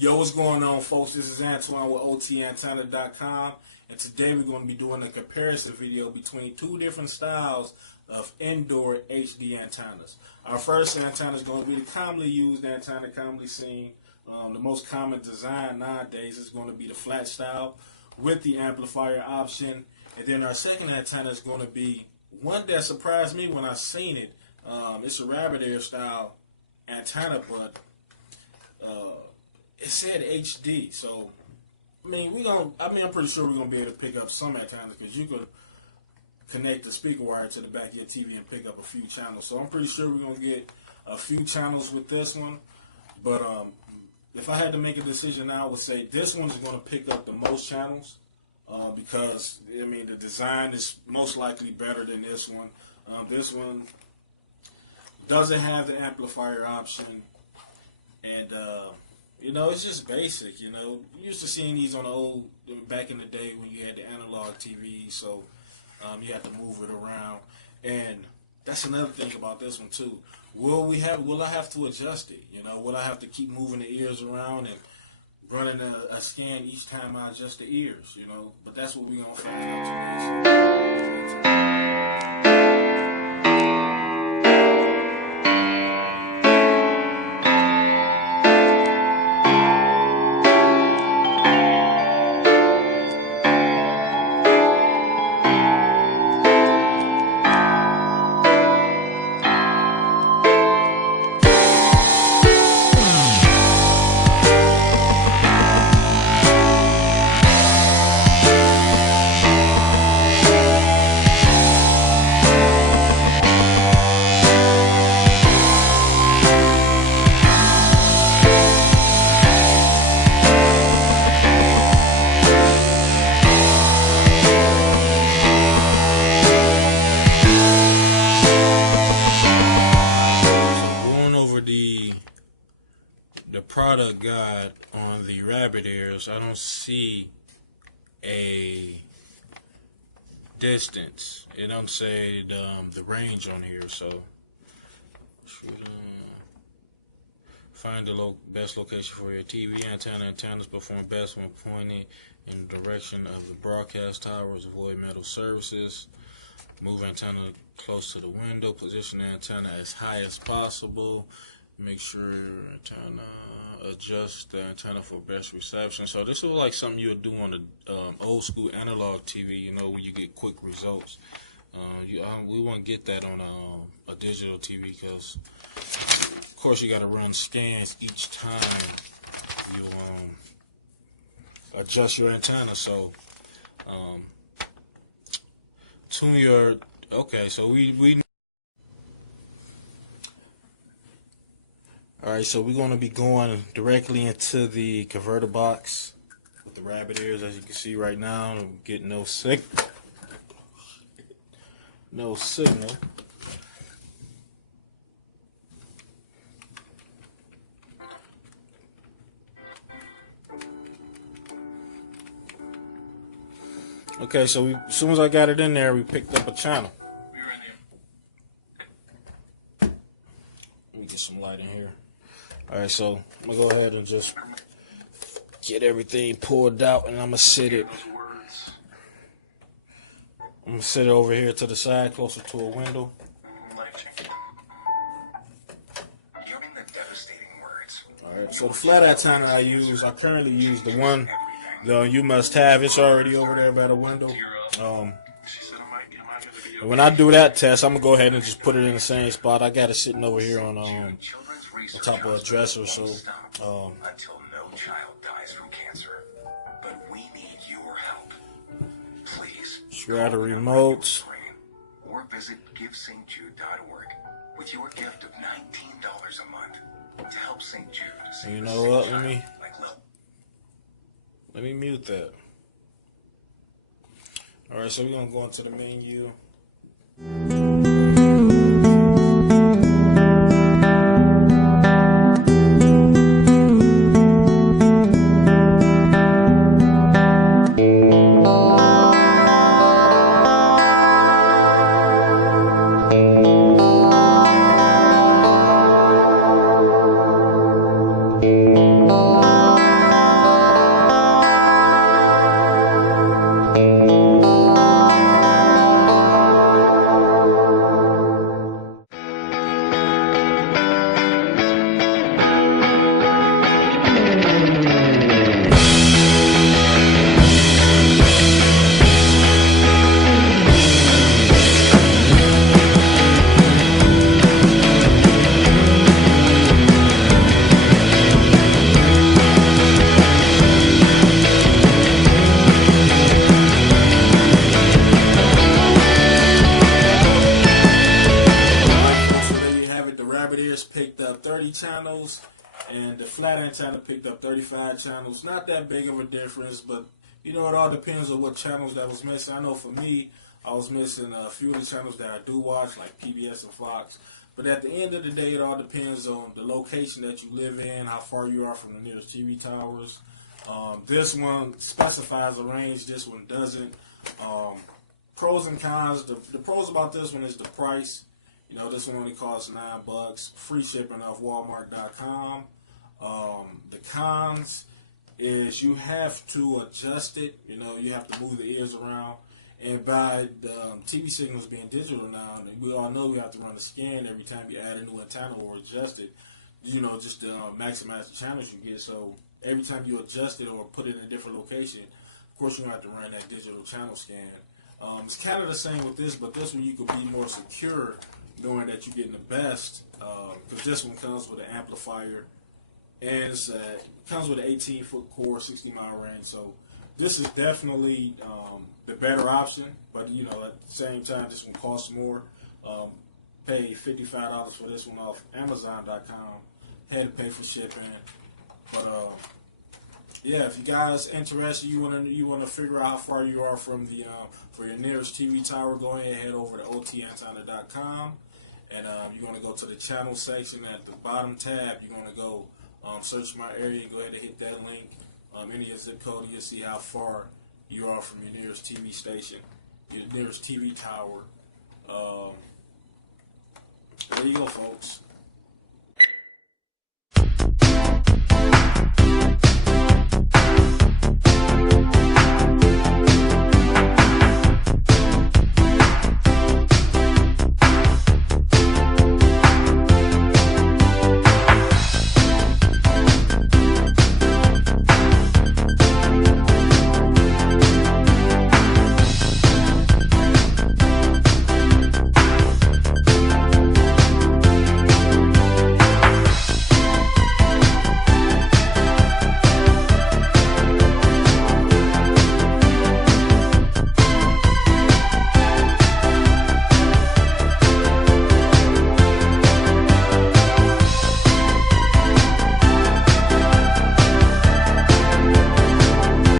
Yo, what's going on, folks? This is Antoine with OTAntenna.com, and today we're going to be doing a comparison video between two different styles of indoor HD antennas. Our first antenna is going to be the commonly used antenna, commonly seen. The most common design nowadays is going to be the flat style with the amplifier option. And then our second antenna is going to be one that surprised me when I seen it. It's a rabbit ear style antenna, but it said HD, so I'm pretty sure we're gonna be able to pick up some antennas because you could connect the speaker wire to the back of your TV and pick up a few channels. So I'm pretty sure we're gonna get a few channels with this one. But if I had to make a decision now, I would say this one's gonna pick up the most channels because the design is most likely better than this one. This one doesn't have the amplifier option, and it's just basic. You used to seeing these on back in the day when you had the analog TV, so you had to move it around. And that's another thing about this one too. Will I have to adjust it? Will I have to keep moving the ears around and running a scan each time I adjust the ears? But that's what we're gonna find out today. The product guide on the rabbit ears, I don't see a distance. It don't say the range on here, so find the best location for your TV antenna. Antennas perform best when pointing in the direction of the broadcast towers. Avoid metal surfaces. Move antenna close to the window. Position the antenna as high as possible. Make sure your antenna, adjust the antenna for best reception. So this is like something you would do on the old school analog TV, when you get quick results. We won't get that on a digital TV because, of course, you got to run scans each time you adjust your antenna. So tune your, okay, so we Alright, so we're going to be going directly into the converter box with the rabbit ears. As you can see right now, I'm getting no signal. Okay, so as soon as I got it in there, we picked up a channel. Let me get some light in here. Alright, so I'm going to go ahead and just get everything pulled out, and I'm going to sit it over here to the side, closer to a window. Alright, so the flat antenna I currently use the one, you must have. It's already over there by the window. When I do that test, I'm going to go ahead and just put it in the same spot. I got it sitting over here on top of a dresser, so until no child dies from cancer. But we need your help. Please. Shred the remotes. Or visit GiveSt.Jude.org with your gift of $19 a month to help St. Jude. You know what? Let me mute that. Alright, so we're gonna go into the menu. flat antenna picked up 35 channels. Not that big of a difference, but you know, it all depends on what channels that was missing. I know for me, I was missing a few of the channels that I do watch, like PBS and Fox. But at the end of the day, it all depends on the location that you live in, how far you are from the nearest TV towers. This one specifies a range. This one doesn't. Pros and cons. The pros about this one is the price. You know, this one only costs $9. Free shipping off Walmart.com. The cons is you have to adjust it. You know, you have to move the ears around. And by the TV signals being digital now, we all know we have to run a scan every time you add a new antenna or adjust it, you know, just to maximize the channels you get. So every time you adjust it or put it in a different location, of course you're going to have to run that digital channel scan. It's kind of the same with this, but this one you could be more secure knowing that you're getting the best, because this one comes with an amplifier, and it comes with an 18-foot core, 60-mile range. So this is definitely the better option, but you know, at the same time, this one costs more. Pay $55 for this one off Amazon.com. Had to pay for shipping, but yeah, if you guys interested, you wanna figure out how far you are from the for your nearest TV tower, go ahead and head over to otantenna.com, and you're gonna go to the channel section at the bottom tab. You're gonna go search my area. Go ahead and hit that link. Enter your zip code. You'll see how far you are from your nearest TV station, your nearest TV tower. There you go, folks.